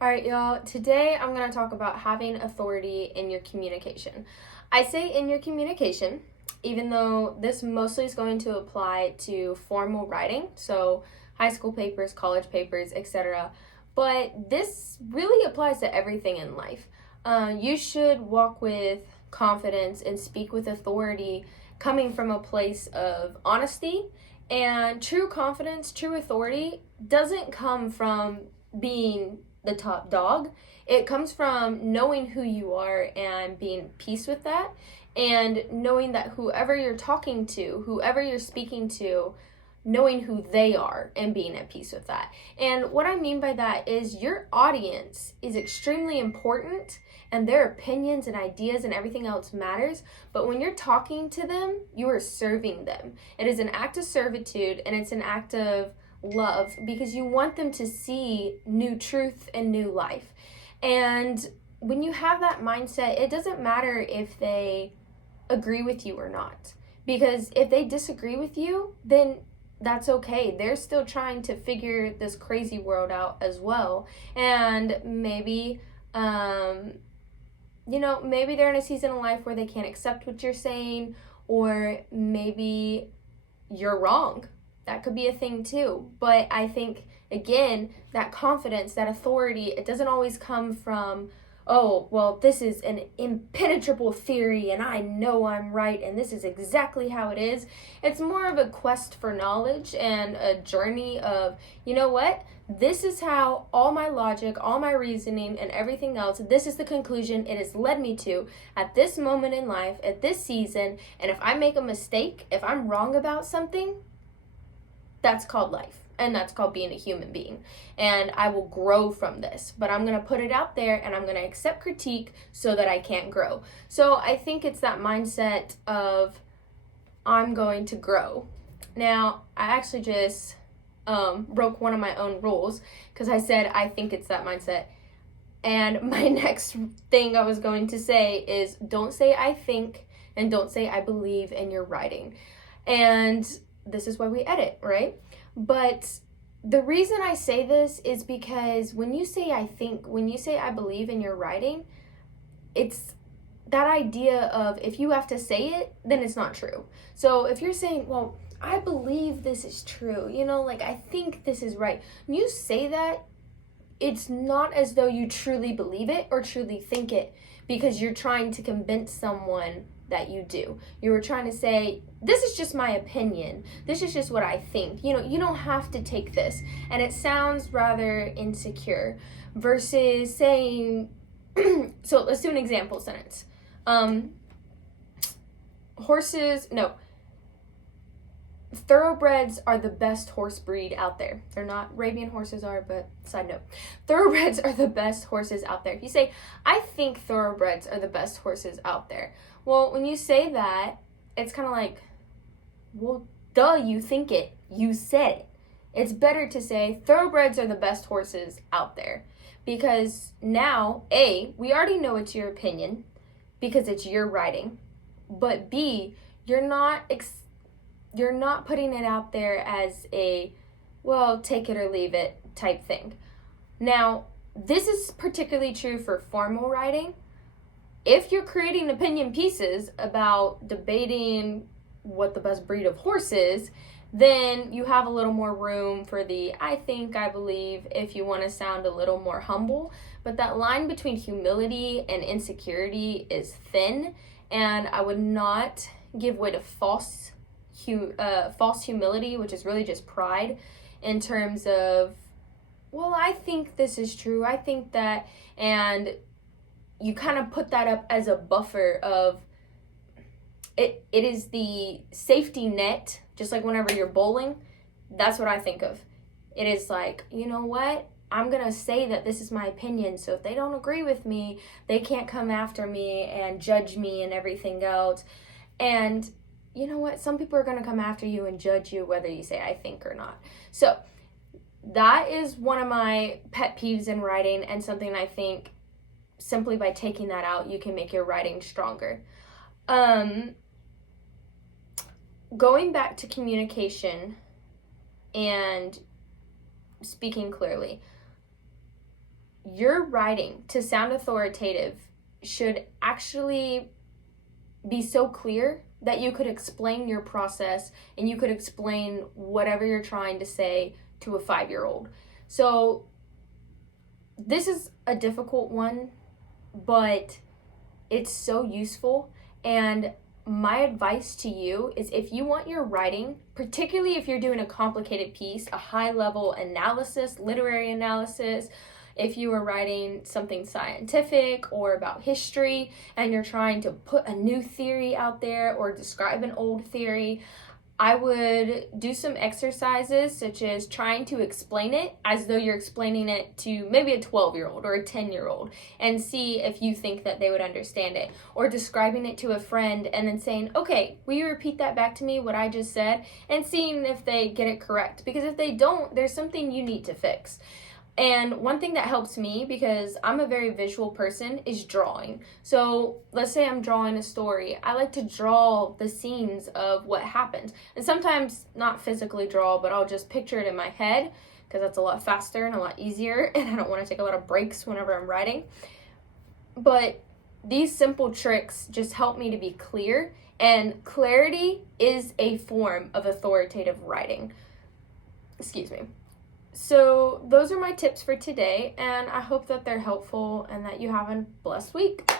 All right, y'all. Today I'm going to talk about having authority in your communication. I say in your communication, even though this mostly is going to apply to formal writing, so high school papers, college papers, etc. But this really applies to everything in life. You should walk with confidence and speak with authority coming from a place of honesty. And true confidence, true authority doesn't come from being the top dog. It comes from knowing who you are and being at peace with that, and knowing that whoever you're talking to, whoever you're speaking to, knowing who they are and being at peace with that. And what I mean by that is your audience is extremely important, and their opinions and ideas and everything else matters. But when you're talking to them, you are serving them. It is an act of servitude, and it's an act of love because you want them to see new truth and new life. And when you have that mindset, it doesn't matter if they agree with you or not. Because if they disagree with you, then that's okay. They're still trying to figure this crazy world out as well. And maybe, maybe they're in a season of life where they can't accept what you're saying, or maybe you're wrong. That could be a thing too. But I think, again, that confidence, that authority, it doesn't always come from, oh, well, this is an impenetrable theory and I know I'm right and this is exactly how it is. It's more of a quest for knowledge and a journey of, you know what? This is how all my logic, all my reasoning, and everything else, this is the conclusion it has led me to at this moment in life, at this season. And if I make a mistake, if I'm wrong about something, that's called life, and that's called being a human being. And I will grow from this, but I'm going to put it out there and I'm going to accept critique so that I can't grow. So I think it's that mindset of I'm going to grow. Now, I actually just broke one of my own rules because I said I think it's that mindset. And my next thing I was going to say is don't say I think and don't say I believe in your writing. And this is why we edit, right? But the reason I say this is because when you say I think, when you say I believe in your writing, it's that idea of if you have to say it, then it's not true. So if you're saying, well, I believe this is true, like I think this is right. When you say that, it's not as though you truly believe it or truly think it because you're trying to convince someone that you do. You were trying to say, this is just my opinion. This is just what I think. You don't have to take this. And it sounds rather insecure versus saying, so let's do an example sentence. Thoroughbreds are the best horse breed out there. They're not, Arabian horses are, but side note. Thoroughbreds are the best horses out there. If you say, I think thoroughbreds are the best horses out there. Well, when you say that, it's kind of like, well, duh, you think it. You said it. It's better to say thoroughbreds are the best horses out there. Because now, A, we already know it's your opinion because it's your writing. But B, you're not putting it out there as a, well, take it or leave it type thing. Now, this is particularly true for formal writing. If you're creating opinion pieces about debating what the best breed of horse is, then you have a little more room for the I think, I believe, if you want to sound a little more humble. But that line between humility and insecurity is thin, and I would not give way to false humility, which is really just pride, in terms of, well, I think this is true, I think that, and you kind of put that up as a buffer of it is the safety net, just like whenever you're bowling. That's what I think of. It is like, you know what? I'm going to say that this is my opinion, so if they don't agree with me, they can't come after me and judge me and everything else. And you know what? Some people are going to come after you and judge you whether you say I think or not. So that is one of my pet peeves in writing, and something I think simply by taking that out, you can make your writing stronger. Going back to communication and speaking clearly, your writing to sound authoritative should actually be so clear that you could explain your process and you could explain whatever you're trying to say to a 5-year-old. So this is a difficult one, but it's so useful. And my advice to you is, if you want your writing, particularly if you're doing a complicated piece, a high-level analysis, literary analysis, if you are writing something scientific or about history and you're trying to put a new theory out there or describe an old theory, I would do some exercises such as trying to explain it as though you're explaining it to maybe a 12-year-old or a 10-year-old and see if you think that they would understand it. Or describing it to a friend and then saying, okay, will you repeat that back to me, what I just said, and seeing if they get it correct. Because if they don't, there's something you need to fix. And one thing that helps me, because I'm a very visual person, is drawing. So let's say I'm drawing a story. I like to draw the scenes of what happens. And sometimes not physically draw, but I'll just picture it in my head, because that's a lot faster and a lot easier, and I don't want to take a lot of breaks whenever I'm writing. But these simple tricks just help me to be clear, and clarity is a form of authoritative writing. Excuse me. So those are my tips for today, and I hope that they're helpful and that you have a blessed week.